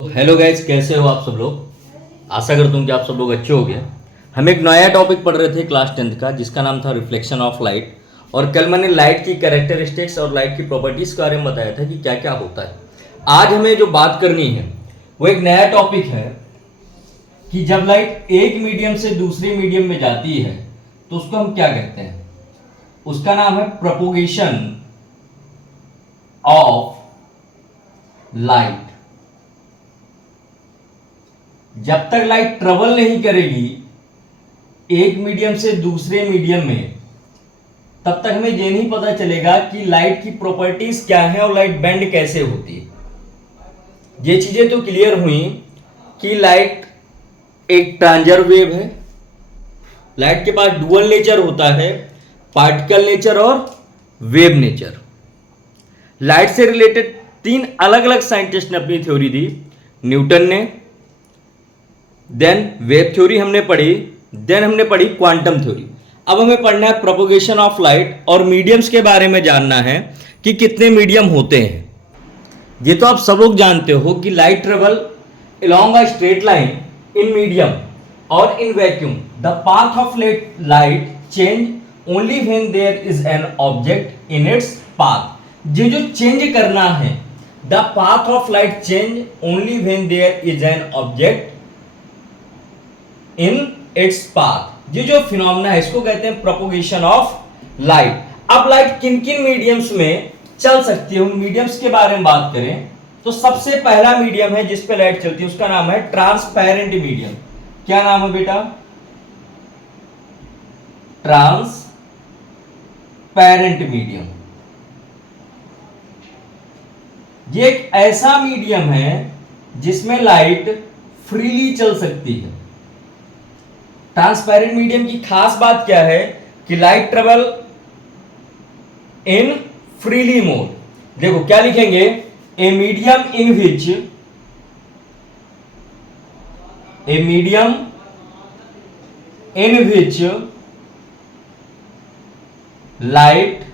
Hello guys, कैसे हो आप सब लोग। आशा करता हूँ कि आप सब लोग अच्छे हो गए। हम एक नया टॉपिक पढ़ रहे थे क्लास 10th का, जिसका नाम था रिफ्लेक्शन ऑफ लाइट। और कल मैंने लाइट की कैरेक्टरिस्टिक्स और लाइट की प्रॉपर्टीज के बारे में बताया था कि क्या क्या होता है। आज हमें जो बात करनी है वो एक नया टॉपिक है कि जब लाइट एक मीडियम से दूसरे मीडियम में जाती है तो उसको हम क्या कहते हैं। उसका नाम है प्रोपोगेशन ऑफ लाइट। जब तक लाइट ट्रेवल नहीं करेगी एक मीडियम से दूसरे मीडियम में, तब तक हमें ये नहीं पता चलेगा कि लाइट की प्रॉपर्टीज क्या है और लाइट बेंड कैसे होती है। ये चीजें तो क्लियर हुई कि लाइट एक ट्रांजर वेव है। लाइट के पास डुअल नेचर होता है, पार्टिकल नेचर और वेव नेचर। लाइट से रिलेटेड तीन अलग अलग साइंटिस्ट ने अपनी थ्योरी दी। न्यूटन ने, देन वेव थ्योरी हमने पढ़ी, देन हमने पढ़ी क्वांटम थ्योरी। अब हमें पढ़ना है प्रोपोगेशन ऑफ लाइट और मीडियम्स के बारे में जानना है कि कितने मीडियम होते हैं। ये तो आप सब लोग जानते हो कि light travel along a straight line in medium और in vacuum the path of light change only when there is an object in its path. ये जो चेंज करना है, the path of light change only when there is an object in its path. ये जो phenomena है इसको कहते हैं प्रोपोगेशन ऑफ लाइट। अब लाइट किन किन मीडियम्स में चल सकती है, उन मीडियम्स के बारे में बात करें तो सबसे पहला मीडियम है जिस पे लाइट चलती है उसका नाम है ट्रांसपेरेंट मीडियम। क्या नाम है बेटा? Transparent medium. ये एक ऐसा मीडियम है जिसमें लाइट फ्रीली चल सकती है। ट्रांसपेरेंट मीडियम की खास बात क्या है कि light travel in freely mode. देखो क्या लिखेंगे, ए medium in which light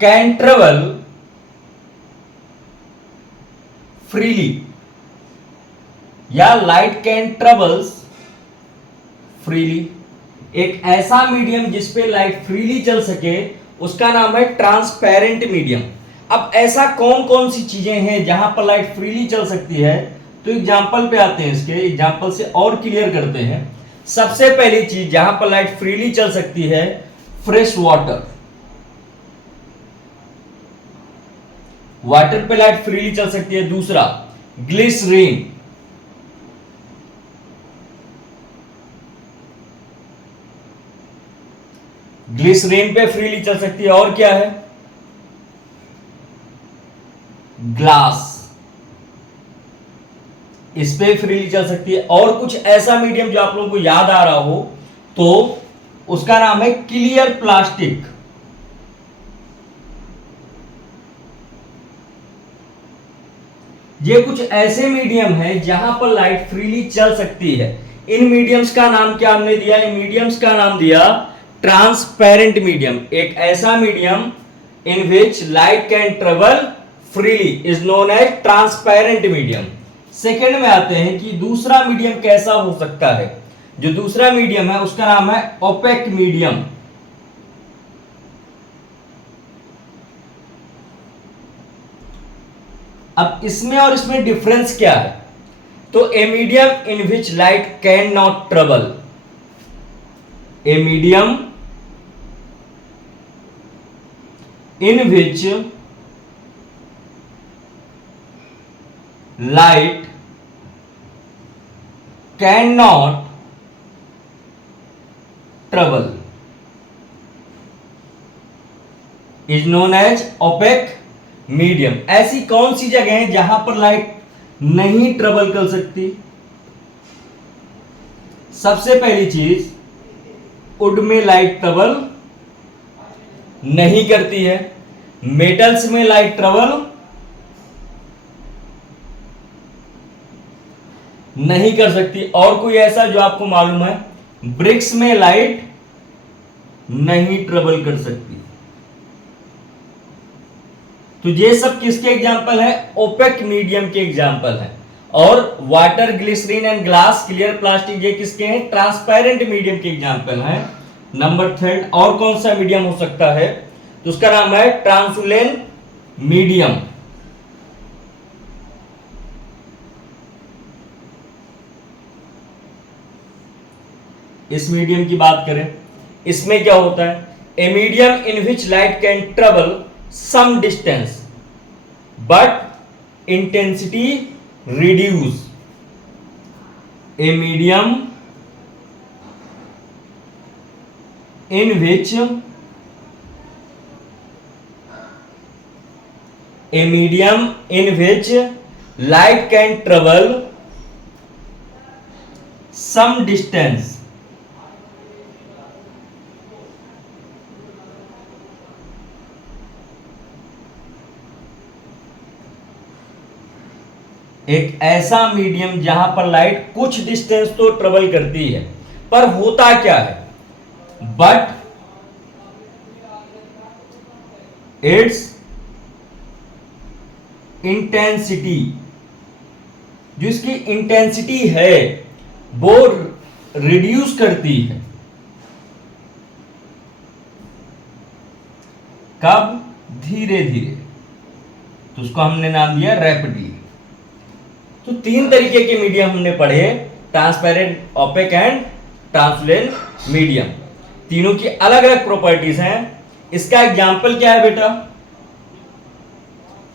can travel freely या लाइट कैन ट्रेवल्स फ्रीली। एक ऐसा मीडियम जिसपे लाइट फ्रीली चल सके उसका नाम है ट्रांसपेरेंट मीडियम। अब ऐसा कौन कौन सी चीजें हैं जहां पर लाइट फ्रीली चल सकती है, तो एग्जांपल पे आते हैं। इसके एग्जांपल से और क्लियर करते हैं। सबसे पहली चीज जहां पर लाइट फ्रीली चल सकती है, फ्रेश वाटर। वाटर पे लाइट फ्रीली चल सकती है। दूसरा, ग्लिसरीन। ग्लिसरीन पे फ्रीली चल सकती है। और क्या है? ग्लास, इस पे फ्रीली चल सकती है। और कुछ ऐसा मीडियम जो आप लोगों को याद आ रहा हो तो उसका नाम है क्लियर प्लास्टिक। ये कुछ ऐसे मीडियम है जहां पर लाइट फ्रीली चल सकती है। इन मीडियम्स का नाम क्या हमने दिया? इन मीडियम्स का नाम दिया ट्रांसपेरेंट मीडियम। एक ऐसा medium in which light can travel freely is known as transparent medium. Second में आते हैं कि दूसरा मीडियम कैसा हो सकता है। जो दूसरा मीडियम है उसका नाम है ओपेक मीडियम। अब इसमें और इसमें डिफरेंस क्या है? तो ए medium in which light can not travel, A medium in which light cannot travel is known as opaque medium। ऐसी कौन सी जगह है जहां पर लाइट नहीं ट्रेवल कर सकती? सबसे पहली चीज, वुड में लाइट ट्रेवल नहीं करती है। मेटल्स में लाइट ट्रेवल नहीं कर सकती। और कोई ऐसा जो आपको मालूम है? ब्रिक्स में लाइट नहीं ट्रेवल कर सकती। तो ये सब किसके एग्जाम्पल है? ओपेक मीडियम के एग्जाम्पल है। और water, glycerine and glass, clear plastic, ये किसके हैं? ट्रांसपेरेंट मीडियम के एग्जाम्पल हैं। नंबर थर्ड, और कौन सा मीडियम हो सकता है? तो उसका नाम है ट्रांसलुसेंट मीडियम। इस मीडियम की बात करें, इसमें क्या होता है? A medium in which light can travel some distance but intensity reduce. A medium in which light can travel some distance एक ऐसा मीडियम जहां पर लाइट कुछ डिस्टेंस तो ट्रेवल करती है, पर होता क्या है? बट इट्स इंटेंसिटी, जो इसकी इंटेंसिटी है वो रिड्यूस करती है। कब? धीरे धीरे। तो उसको हमने नाम दिया रैपिडली। तो तीन तरीके के मीडियम हमने पढ़े, ट्रांसपेरेंट, ओपेक एंड ट्रांसलुसेंट मीडियम। तीनों की अलग अलग प्रॉपर्टीज हैं। इसका एग्जाम्पल क्या है बेटा?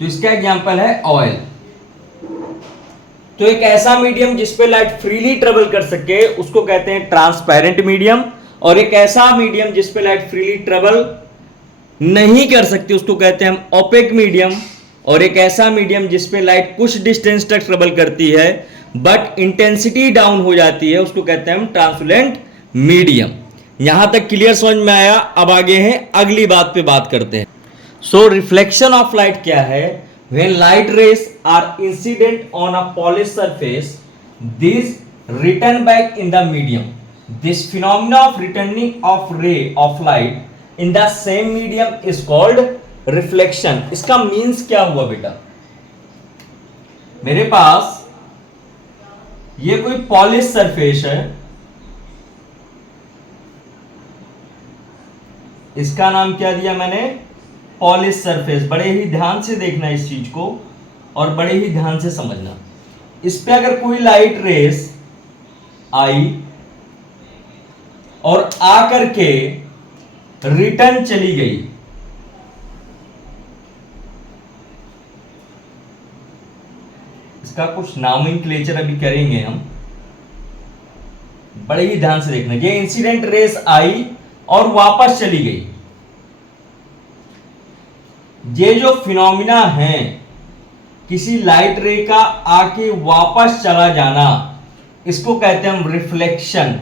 तो इसका एग्जाम्पल है ऑयल। तो एक ऐसा मीडियम जिसपे लाइट फ्रीली ट्रेवल कर सके उसको कहते हैं ट्रांसपेरेंट मीडियम, और एक ऐसा मीडियम जिसपे लाइट फ्रीली ट्रेवल नहीं कर सकती उसको कहते हैं हम ओपेक मीडियम, और एक ऐसा मीडियम जिसपे लाइट कुछ डिस्टेंस तक ट्रेवल करती है बट इंटेंसिटी डाउन हो जाती है उसको कहते हैं हम ट्रांसलुसेंट मीडियम। यहां तक क्लियर समझ में आया? अब आगे हैं, अगली बात पे बात करते हैं। सो रिफ्लेक्शन ऑफ लाइट क्या है? When light rays are incident on a polish surface, this return back in the medium. This phenomena of returning of ray of light in the same medium is called reflection. इसका means क्या हुआ बेटा? मेरे पास ये कोई polish surface है, इसका नाम क्या दिया मैंने? Polish surface. बड़े ही ध्यान से देखना इस चीज को और बड़े ही ध्यान से समझना। इस पे अगर कोई लाइट रेस आई और आकर के रिटर्न चली गई, इसका कुछ नॉमेनक्लेचर अभी करेंगे हम, बड़े ही ध्यान से देखना। ये इंसिडेंट रेस आई और वापस चली गई, ये जो फिनोमिना है किसी लाइट रे का आके वापस चला जाना, इसको कहते हैं हम रिफ्लेक्शन।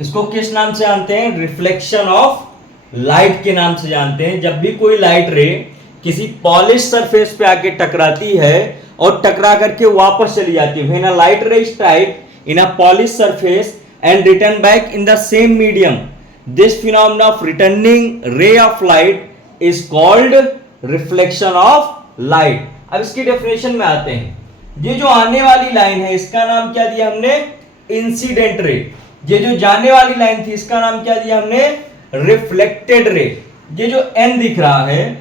इसको किस नाम से जानते हैं? रिफ्लेक्शन ऑफ लाइट के नाम से जानते हैं। जब भी कोई लाइट रे किसी पॉलिश सरफेस पे आके टकराती है और टकरा करके वापस चली जाती है, व्हेन अ लाइट रे strike in a polish surface and return back in the same medium, this phenomena of returning रे of light is called reflection of light. अब इसकी डेफिनेशन में आते हैं। ये जो आने वाली लाइन है इसका नाम क्या दिया हमने? Incident ray. ये जो जाने वाली लाइन थी इसका नाम क्या दिया हमने? Reflected ray. ये जो एन दिख रहा है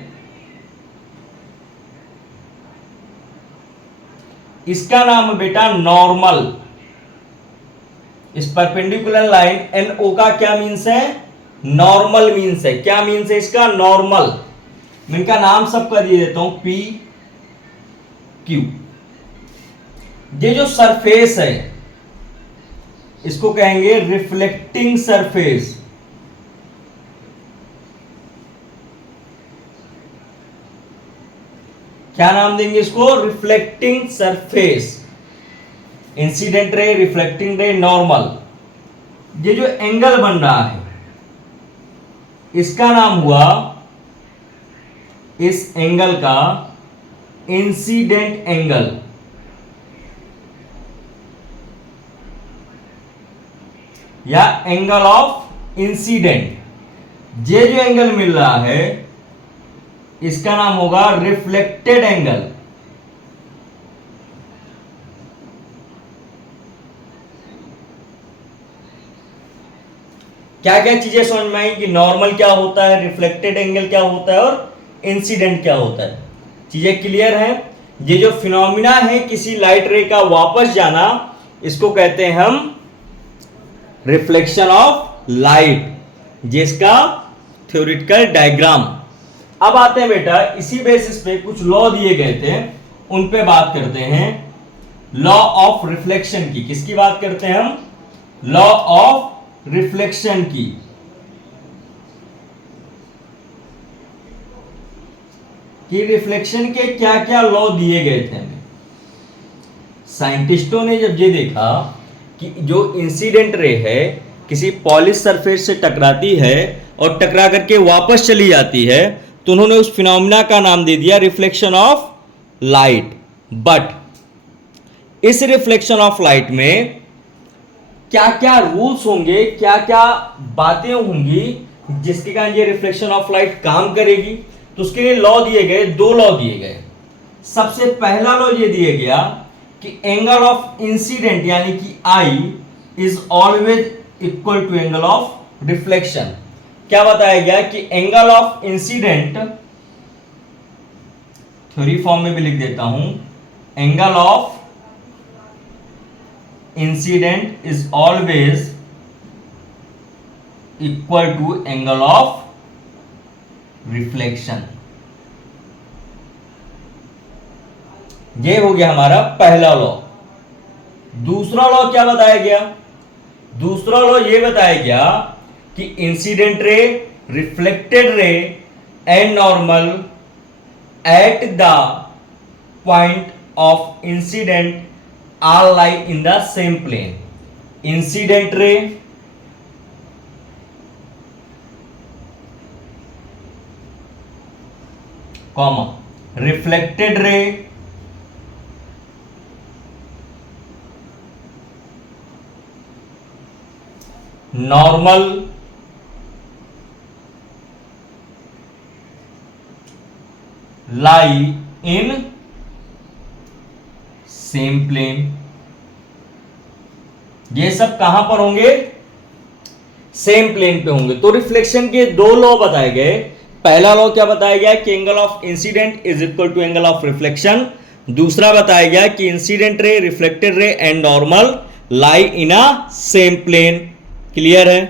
इसका नाम बेटा नॉर्मल। इस परपेंडिकुलर लाइन एन ओ का क्या मीन्स है? नॉर्मल मीन्स है। क्या मीन्स है इसका? नॉर्मल। मैं इनका नाम सबका दे देता हूं, पी क्यू। ये जो सरफेस है इसको कहेंगे रिफ्लेक्टिंग सरफेस। क्या नाम देंगे इसको? Reflecting surface. Incident ray, reflecting रे, नॉर्मल। ये जो एंगल बन रहा है इसका नाम हुआ, इस एंगल का इंसिडेंट एंगल। या एंगल ऑफ इंसिडेंट, ये जो एंगल मिल रहा है इसका नाम होगा रिफ्लेक्टेड एंगल। क्या क्या चीजें समझ में आई कि नॉर्मल क्या होता है, रिफ्लेक्टेड एंगल क्या होता है और इंसिडेंट क्या होता है। चीजें क्लियर हैं। ये जो फिनोमिना है किसी लाइट रे का वापस जाना, इसको कहते हैं हम रिफ्लेक्शन ऑफ लाइट, जिसका थ्योरेटिकल डायग्राम। अब आते हैं बेटा, इसी बेसिस पे कुछ लॉ दिए गए थे, उन पे बात करते हैं। लॉ ऑफ रिफ्लेक्शन की, किसकी बात करते हैं हम? लॉ ऑफ रिफ्लेक्शन की। कि रिफ्लेक्शन के क्या क्या लॉ दिए गए थे हमें। साइंटिस्टों ने जब ये देखा कि जो इंसिडेंट रे है किसी पॉलिश सरफेस से टकराती है और टकरा करके वापस चली जाती है, तो उन्होंने उस फिनोमिना का नाम दे दिया रिफ्लेक्शन ऑफ लाइट। बट इस रिफ्लेक्शन ऑफ लाइट में क्या क्या रूल्स होंगे, क्या क्या बातें होंगी जिसके कारण ये रिफ्लेक्शन ऑफ लाइट काम करेगी, तो उसके लिए लॉ दिए गए, दो लॉ दिए गए। सबसे पहला लॉ ये दिया गया कि एंगल ऑफ इंसिडेंट यानी कि i is always equal to angle of reflection. क्या बताया गया कि angle of incident, theory form में भी लिख देता हूं, angle of incident is always equal to angle of reflection. ये हो गया हमारा पहला लॉ। दूसरा लॉ क्या बताया गया? दूसरा लॉ ये बताया गया कि incident ray, reflected ray and normal at the point of incident are lie in the same plane. Incident ray comma reflected ray normal lie in same plane. ये सब कहां पर होंगे? सेम प्लेन पे होंगे। तो रिफ्लेक्शन के दो लॉ बताए गए। पहला लॉ क्या बताया गया कि angle of incident is equal to angle of reflection. दूसरा बताया गया कि incident ray, reflected ray and normal lie in a same plane. Clear है?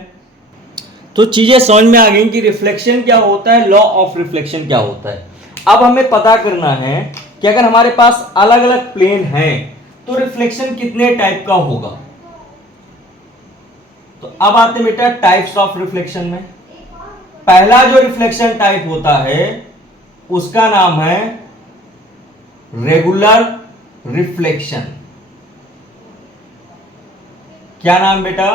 तो चीजें समझ में आ गई कि रिफ्लेक्शन क्या होता है, लॉ ऑफ रिफ्लेक्शन क्या होता है। अब हमें पता करना है कि अगर हमारे पास अलग अलग प्लेन हैं तो रिफ्लेक्शन कितने टाइप का होगा। तो अब आते हैं बेटा टाइप्स ऑफ रिफ्लेक्शन में। पहला जो रिफ्लेक्शन टाइप होता है उसका नाम है रेगुलर रिफ्लेक्शन। क्या नाम बेटा?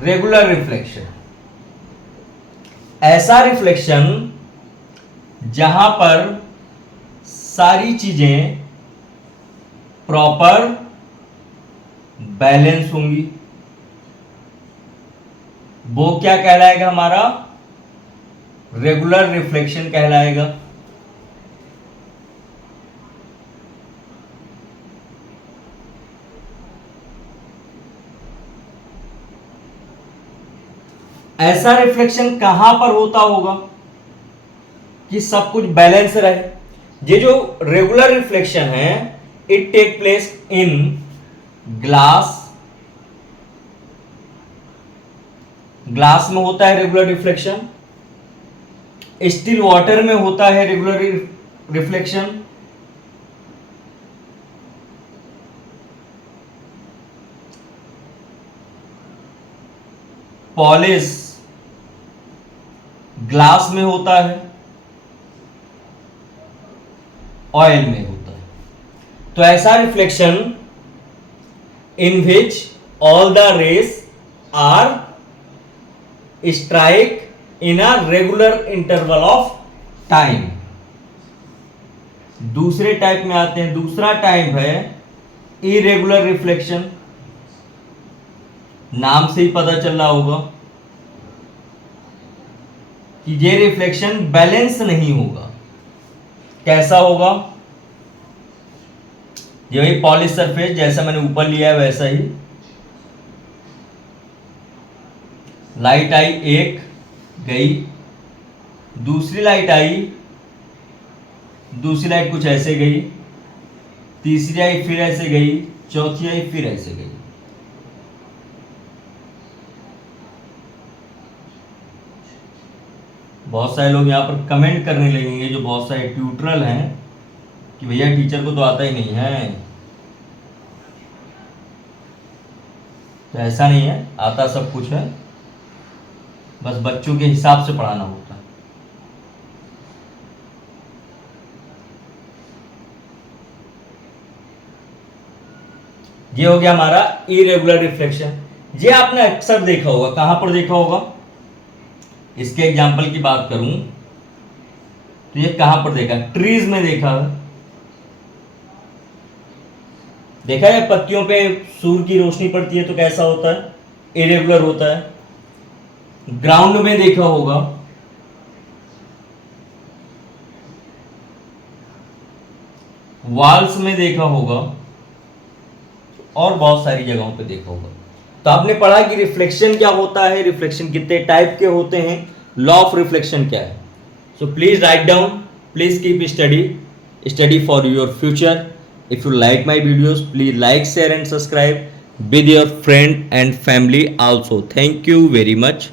Regular reflection. ऐसा रिफ्लेक्शन जहां पर सारी चीजें प्रॉपर बैलेंस होंगी, वो क्या कहलाएगा? हमारा रेगुलर रिफ्लेक्शन कहलाएगा। ऐसा रिफ्लेक्शन कहां पर होता होगा कि सब कुछ बैलेंस रहे? ये जो रेगुलर रिफ्लेक्शन है it take place in glass. Glass में होता है रेगुलर रिफ्लेक्शन। स्टिल वाटर में होता है रेगुलर रिफ्लेक्शन। पॉलिश ग्लास में होता है, ऑयल में होता है। तो ऐसा reflection in which all the rays are strike in a regular interval of time. दूसरे टाइप में आते हैं। दूसरा टाइप है इरेगुलर रिफ्लेक्शन। नाम से ही पता चल रहा होगा कि ये रिफ्लेक्शन बैलेंस नहीं होगा। कैसा होगा? ये वही पॉलिश सरफेस जैसा मैंने ऊपर लिया है वैसा ही। लाइट आई, एक गई, दूसरी लाइट आई, दूसरी लाइट कुछ ऐसे गई, तीसरी आई फिर ऐसे गई, चौथी आई फिर ऐसे गई। बहुत सारे लोग यहाँ पर कमेंट करने लगेंगे, जो बहुत सारे ट्यूटरल हैं, कि भैया टीचर को तो आता ही नहीं है। तो ऐसा नहीं है, आता सब कुछ है, बस बच्चों के हिसाब से पढ़ाना होता है। ये हो गया हमारा इरेगुलर रिफ्लेक्शन। ये आपने अक्सर देखा होगा, कहां पर देखा होगा? इसके एग्जाम्पल की बात करूं तो ये कहां पर देखा? ट्रीज में देखा है। देखा है पत्तियों पे सूर्य की रोशनी पड़ती है तो कैसा होता है? इरेगुलर होता है। ग्राउंड में देखा होगा, वॉल्स में देखा होगा, और बहुत सारी जगहों पे देखा होगा। तो आपने पढ़ा कि रिफ्लेक्शन क्या होता है, रिफ्लेक्शन कितने टाइप के होते हैं, लॉ ऑफ रिफ्लेक्शन क्या है। So please write down, please keep study for your future. If you like my videos, please like, share and subscribe with your friend and family also. Thank you very much.